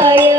Yeah.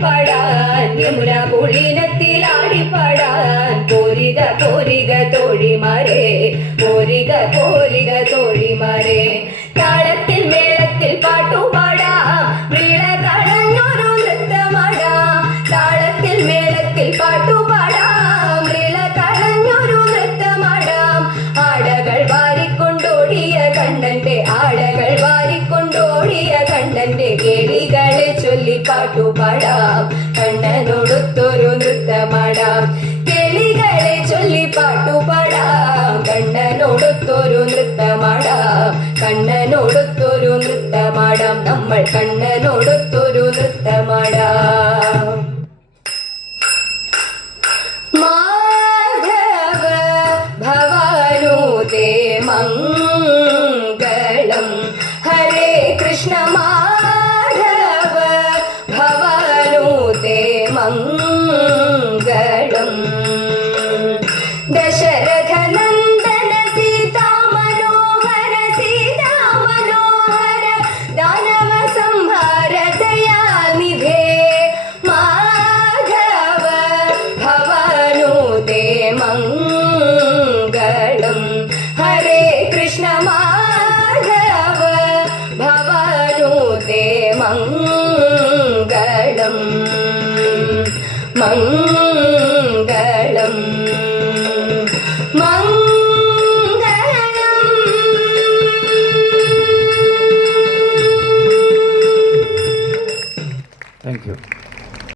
ஆடிப்பாடான். Yamuna புலினத்தில் ஆடிப்பாடான். போரிக போரிக தோழிமாரே. போரிக போரிக தோழிமாரே. தாளத்தில் പാട്ടുപാടാം കണ്ണനോടൊത്തൊരു നൃത്തമാടാം. കേളികളെ ചൊല്ലി പാട്ടുപാടാം കണ്ണനോടൊത്തൊരു നൃത്തമാടാം. കണ്ണനോടൊത്തൊരു നൃത്തമാടാം. നമ്മൾ കണ്ണനോടൊത്തൊരു നൃത്തമാടാം. മാധവ ഭവാനുദേ മംഗളം മംഗളം. മംഗളം